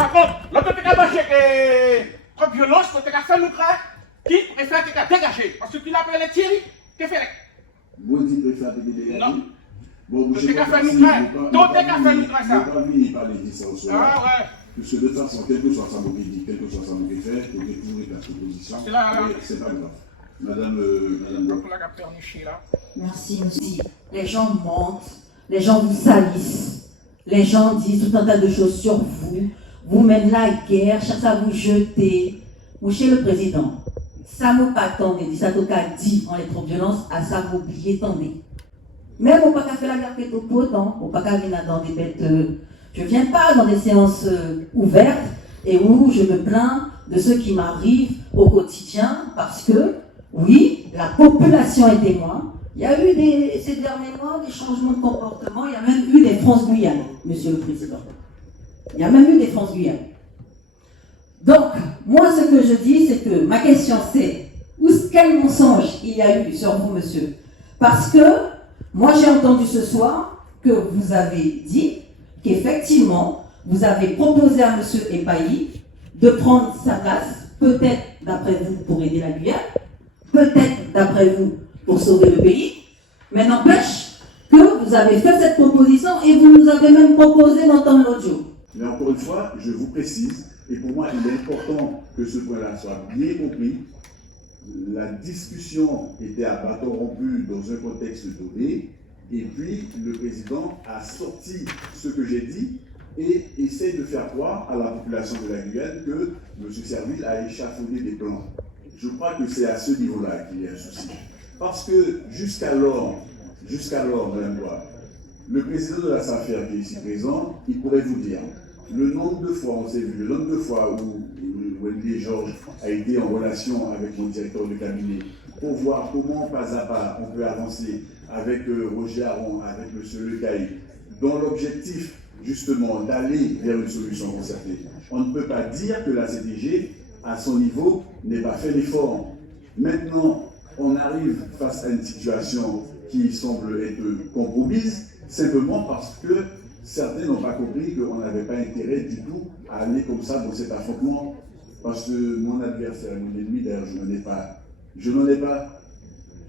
Par contre, l'autre t'es qu'à marcher comme violence, t'es qu'à faire nous craindre, qui préfère t'es qu'à dégager. Parce que tu l'appelles les Thierry, qu'est-ce que fait? Vous dites préfère te dégager? Non. Bon, t'es qu'à faire nous craindre. Donc t'es qu'à faire nous craindre ça. Je ne vais pas venir parler de ça au soir. Ah ouais. Parce que de toute façon, quel que soit ça m'a dit, quel que soit ça m'a fait, il faut découvrir la proposition. C'est pas grave. Madame. Merci aussi. Les gens mentent, les gens vous salissent, les gens disent tout un tas de choses sur vous, vous mènent la guerre, cherchent à vous jeter. Monsieur le Président, ça ne pas tendre, ça t'a dit en électro-violence, à ça vous oublier tendre. Même on ne peut pas faire la guerre que tout pourtant, on ne peut pas venir dans des bêtes. Je ne viens pas dans des séances ouvertes et où je me plains de ce qui m'arrive au quotidien parce que, oui, la population est témoin. Il y a eu ces derniers mois des changements de comportement. Il y a même eu des France-Guyane, Monsieur le Président. Il y a même eu des France-Guyane. Donc, moi, ce que je dis, c'est que ma question, c'est quel mensonge il y a eu sur vous, monsieur? Parce que moi, j'ai entendu ce soir que vous avez dit qu'effectivement, vous avez proposé à M. Epayi de prendre sa place, peut-être d'après vous pour aider la Guyane, peut-être d'après vous pour sauver le pays, mais n'empêche que vous avez fait cette proposition et vous nous avez même proposé d'entendre l'audio. Mais encore une fois, je vous précise, et pour moi il est important que ce point-là soit bien compris, la discussion était à bâton rompu dans un contexte donné, et puis le président a sorti ce que j'ai dit et essaie de faire croire à la population de la Guyane que M. Serville a échafaudé des plans. Je crois que c'est à ce niveau-là qu'il y a un souci. Parce que jusqu'alors, Mme Bois, le président de la SAFER qui est ici présent, il pourrait vous dire le nombre de fois, on s'est vu, le nombre de fois où Wendy Georges a été en relation avec mon directeur de cabinet pour voir comment, pas à pas, on peut avancer avec Roger Aron, avec M. Lecaille, dans l'objectif, justement, d'aller vers une solution concertée. On ne peut pas dire que la CTG, à son niveau, n'ait pas fait l'effort. Maintenant, on arrive face à une situation qui semble être compromise, simplement parce que certains n'ont pas compris qu'on n'avait pas intérêt du tout à aller comme ça dans cet affrontement. Parce que mon adversaire, mon ennemi, d'ailleurs, je n'en ai pas. Je n'en ai pas.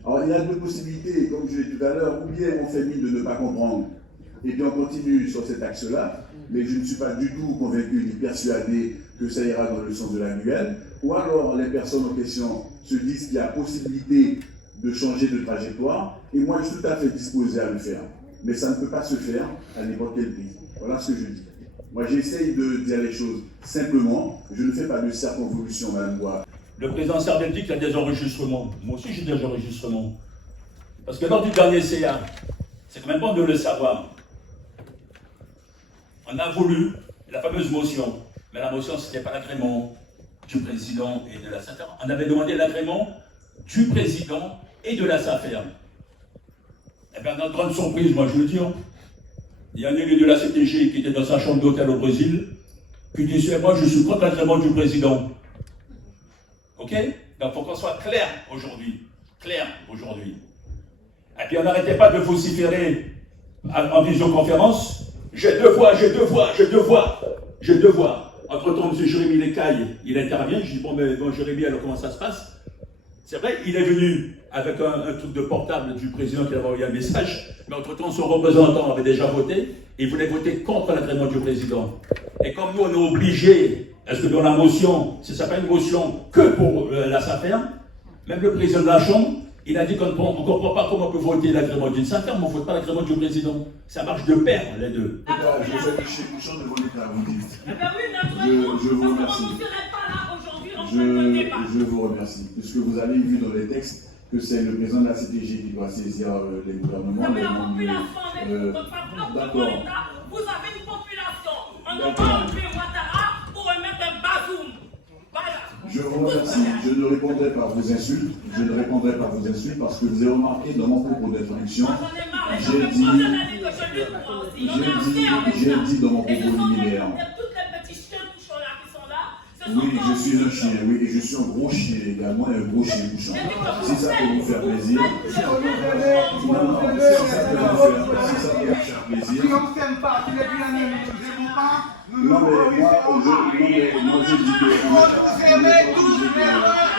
Alors, il y a deux possibilités, comme je l'ai dit tout à l'heure, ou bien on fait mine de ne pas comprendre, et puis on continue sur cet axe-là, mais je ne suis pas du tout convaincu ni persuadé que ça ira dans le sens de la Guyane, ou alors les personnes en question se disent qu'il y a possibilité de changer de trajectoire, et moi je suis tout à fait disposé à le faire. Mais ça ne peut pas se faire à n'importe quel prix. Voilà ce que je dis. Moi j'essaye de dire les choses simplement, je ne fais pas de circonvolution, Mme Bois. Le président Serville dit qu'il y a des enregistrements. Moi aussi j'ai des enregistrements. Parce que lors du dernier CA, c'est quand même bon de le savoir. On a voulu la fameuse motion, mais la motion, ce n'était pas l'agrément du président et de la SAFER. On avait demandé l'agrément du président et de la SAFER. Eh bien, notre grande surprise, moi je le dis, il y a un élu de la CTG qui était dans sa chambre d'hôtel au Brésil, qui disait, moi je suis contre l'agrément du président. Ok? Donc il faut qu'on soit clair aujourd'hui. Clair aujourd'hui. Et puis on n'arrêtait pas de vociférer en visioconférence. J'ai deux voix. Entre-temps, M. Jérémy Lecaille, il intervient. Je dis, bon, Jérémy, alors comment ça se passe? C'est vrai, il est venu avec un truc de portable du président qui avait envoyé un message, mais entre-temps, son représentant avait déjà voté, et il voulait voter contre l'agrément du président. Et comme nous, on est obligés, est-ce que dans la motion, ce n'est pas une motion que pour la SAFER, même le président de la Chambre, il a dit qu'on ne comprend pas comment on peut voter l'agrément d'une SAFER, mais on ne vote pas l'agrément du président. Ça marche de pair, les deux. Je fais chez Bouchon de mon état, vous dites. Je vous remercie. Je vous remercie. Puisque vous avez vu dans les textes que c'est le président de la CTG qui doit saisir les gouvernements. Mais la population, d'accord. Vous avez une population. On n'a pas enlevé Ouattara pour remettre un bazoum. Voilà. Je vous remercie. Je ne répondrai pas à vos insultes. Je ne répondrai pas à vos insultes parce que vous avez remarqué dans mon propos d'introduction, j'ai dit dans mon propos liminaire. Oui, je suis un chien, oui, et je suis un gros chien également, et un gros chien bouchon. Si ça peut vous faire plaisir. Si ça peut vous faire plaisir. Si on ne s'aime pas, si les Guyanais ne s'aiment pas, Non, mais moi, je dis que... Vous aimez tous les